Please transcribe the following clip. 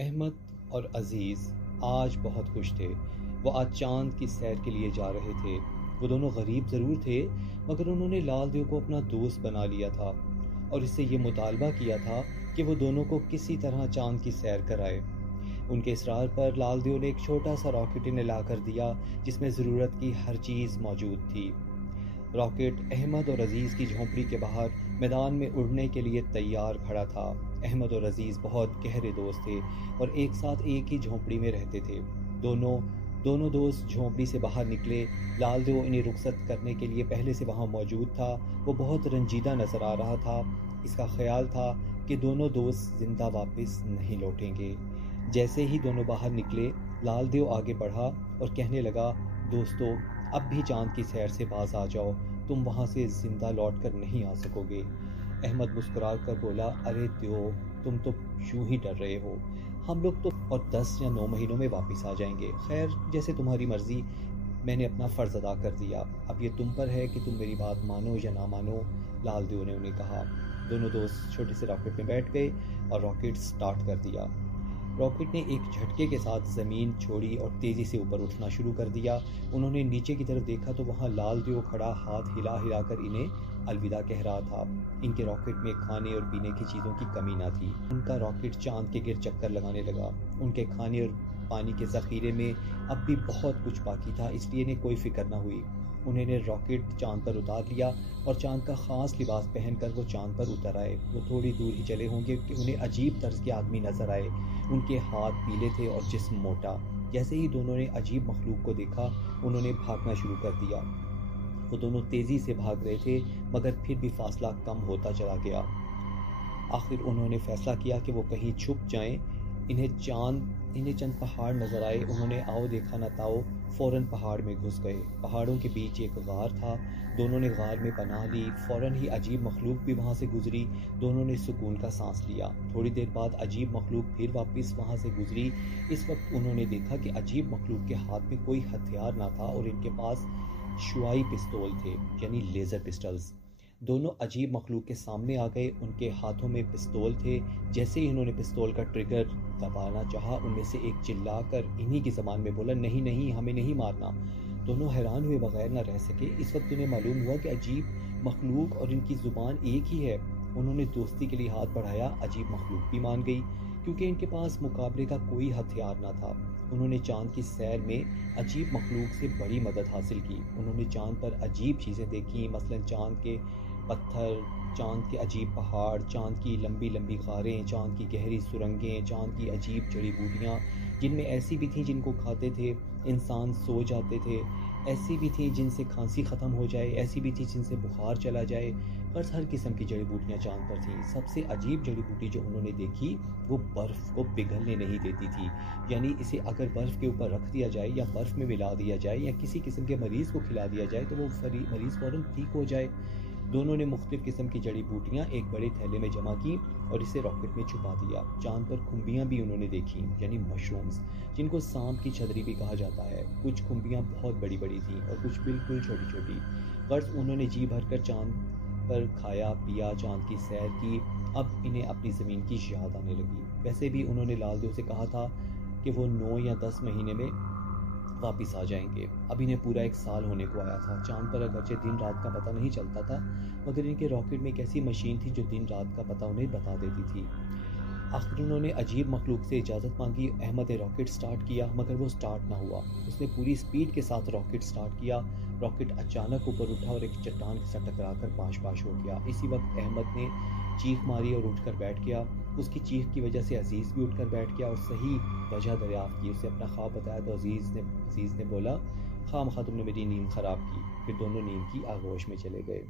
احمد اور عزیز آج بہت خوش تھے۔ وہ آج چاند کی سیر کے لیے جا رہے تھے۔ وہ دونوں غریب ضرور تھے، مگر انہوں نے لال دیو کو اپنا دوست بنا لیا تھا اور اس سے یہ مطالبہ کیا تھا کہ وہ دونوں کو کسی طرح چاند کی سیر کرائے۔ ان کے اصرار پر لال دیو نے ایک چھوٹا سا راکٹ انہیں لا کر دیا جس میں ضرورت کی ہر چیز موجود تھی۔ راکٹ احمد اور عزیز کی جھونپڑی کے باہر میدان میں اڑنے کے لیے تیار کھڑا تھا۔ احمد اور عزیز بہت گہرے دوست تھے اور ایک ساتھ ایک ہی جھونپڑی میں رہتے تھے۔ دونوں دوست جھونپڑی سے باہر نکلے۔ لال دیو انہیں رخصت کرنے کے لیے پہلے سے وہاں موجود تھا۔ وہ بہت رنجیدہ نظر آ رہا تھا۔ اس کا خیال تھا کہ دونوں دوست زندہ واپس نہیں لوٹیں گے۔ جیسے ہی دونوں باہر نکلے، لال دیو آگے بڑھا اور کہنے لگا، دوستو، اب بھی چاند کی سیر سے باز آ جاؤ، تم وہاں سے زندہ لوٹ کر نہیں آ سکو گے۔ احمد مسکرا کر بولا، ارے دیو، تم تو یوں ہی ڈر رہے ہو، ہم لوگ تو اور 10 یا 9 مہینوں میں واپس آ جائیں گے۔ خیر، جیسے تمہاری مرضی، میں نے اپنا فرض ادا کر دیا، اب یہ تم پر ہے کہ تم میری بات مانو یا نہ مانو، لال دیو نے انہیں کہا۔ دونوں دوست چھوٹے سے راکٹ میں بیٹھ گئے اور راکٹ سٹارٹ کر دیا۔ راکٹ نے ایک جھٹکے کے ساتھ زمین چھوڑی اور تیزی سے اوپر اٹھنا شروع کر دیا۔ انہوں نے نیچے کی طرف دیکھا تو وہاں لال دیو کھڑا ہاتھ ہلا ہلا کر انہیں الوداع کہہ رہا تھا۔ ان کے راکٹ میں کھانے اور پینے کی چیزوں کی کمی نہ تھی۔ ان کا راکٹ چاند کے گرد چکر لگانے لگا۔ ان کے کھانے اور پانی کے ذخیرے میں اب بھی بہت کچھ باقی تھا، اس لیے انہیں کوئی فکر نہ ہوئی۔ انہوں نے راکٹ چاند پر اتار لیا اور چاند کا خاص لباس پہن کر وہ چاند پر اتر آئے۔ وہ تھوڑی دور ہی چلے ہوں گے کہ انہیں عجیب طرز کے آدمی نظر آئے۔ ان کے ہاتھ پیلے تھے اور جسم موٹا۔ جیسے ہی دونوں نے عجیب مخلوق کو دیکھا، انہوں نے بھاگنا شروع کر دیا۔ وہ دونوں تیزی سے بھاگ رہے تھے، مگر پھر بھی فاصلہ کم ہوتا چلا گیا۔ آخر انہوں نے فیصلہ کیا کہ وہ کہیں چھپ جائیں۔ انہیں چند پہاڑ نظر آئے۔ انہوں نے آؤ دیکھا نہ تاؤ فوراً پہاڑ میں گھس گئے۔ پہاڑوں کے بیچ ایک غار تھا۔ دونوں نے غار میں پناہ لی۔ فوراً ہی عجیب مخلوق بھی وہاں سے گزری۔ دونوں نے سکون کا سانس لیا۔ تھوڑی دیر بعد عجیب مخلوق پھر واپس وہاں سے گزری۔ اس وقت انہوں نے دیکھا کہ عجیب مخلوق کے ہاتھ میں کوئی ہتھیار نہ تھا اور ان کے پاس شعاعی پستول تھے، یعنی لیزر پسٹلز۔ دونوں عجیب مخلوق کے سامنے آ گئے۔ ان کے ہاتھوں میں پستول تھے۔ جیسے ہی انہوں نے پستول کا ٹریگر دبانا چاہا، ان میں سے ایک چلا کر انہی کی زبان میں بولا، نہیں نہیں، ہمیں نہیں مارنا۔ دونوں حیران ہوئے بغیر نہ رہ سکے۔ اس وقت انہیں معلوم ہوا کہ عجیب مخلوق اور ان کی زبان ایک ہی ہے۔ انہوں نے دوستی کے لیے ہاتھ بڑھایا۔ عجیب مخلوق بھی مان گئی، کیونکہ ان کے پاس مقابلے کا کوئی ہتھیار نہ تھا۔ انہوں نے چاند کی سیر میں عجیب مخلوق سے بڑی مدد حاصل کی۔ انہوں نے چاند پر عجیب چیزیں دیکھیں، مثلاً چاند کے پتھر، چاند کے عجیب پہاڑ، چاند کی لمبی لمبی غاریں، چاند کی گہری سرنگیں، چاند کی عجیب جڑی بوٹیاں، جن میں ایسی بھی تھیں جن کو کھاتے تھے انسان سو جاتے تھے، ایسی بھی تھیں جن سے کھانسی ختم ہو جائے، ایسی بھی تھیں جن سے بخار چلا جائے۔ غرض ہر قسم کی جڑی بوٹیاں چاند پر تھیں۔ سب سے عجیب جڑی بوٹی جو انہوں نے دیکھی، وہ برف کو پگھلنے نہیں دیتی تھی، یعنی اسے اگر برف کے اوپر رکھ دیا جائے یا برف میں ملا دیا جائے یا کسی قسم کے مریض کو کھلا دیا جائے تو وہ مریض فوراً ٹھیک ہو جائے۔ دونوں نے مختلف قسم کی جڑی بوٹیاں ایک بڑے تھیلے میں جمع کی اور اسے راکٹ میں چھپا دیا۔ چاند پر کھمبیاں بھی انہوں نے دیکھیں، یعنی مشرومز، جن کو سانپ کی چھتری بھی کہا جاتا ہے۔ کچھ کھمبیاں بہت بڑی بڑی تھیں اور کچھ بالکل چھوٹی چھوٹی۔ غرض انہوں نے جی بھر کر چاند پر کھایا پیا، چاند کی سیر کی۔ اب انہیں اپنی زمین کی یاد آنے لگی۔ ویسے بھی انہوں نے لال دیو سے کہا تھا کہ وہ 9 یا 10 مہینے میں واپس آ جائیں گے۔ اب انہیں پورا 1 سال ہونے کو آیا تھا۔ چاند پر اگرچہ دن رات کا پتہ نہیں چلتا تھا، مگر ان کے راکٹ میں ایک ایسی مشین تھی جو دن رات کا پتہ انہیں بتا دیتی تھی۔ آخر انہوں نے عجیب مخلوق سے اجازت مانگی۔ احمد نے راکٹ سٹارٹ کیا، مگر وہ سٹارٹ نہ ہوا۔ اس نے پوری سپیڈ کے ساتھ راکٹ سٹارٹ کیا۔ راکٹ اچانک اوپر اٹھا اور ایک چٹان کے ساتھ ٹکرا کر پاش پاش ہو گیا۔ اسی وقت احمد نے چیخ ماری اور اٹھ کر بیٹھ گیا۔ اس کی چیخ کی وجہ سے عزیز بھی اٹھ کر بیٹھ گیا اور صحیح وجہ دریافت کی۔ اسے اپنا خواب بتایا تو عزیز نے بولا، خواہ مخواہ تم نے میری نیند خراب کی۔ پھر دونوں نیند کی آغوش میں چلے گئے۔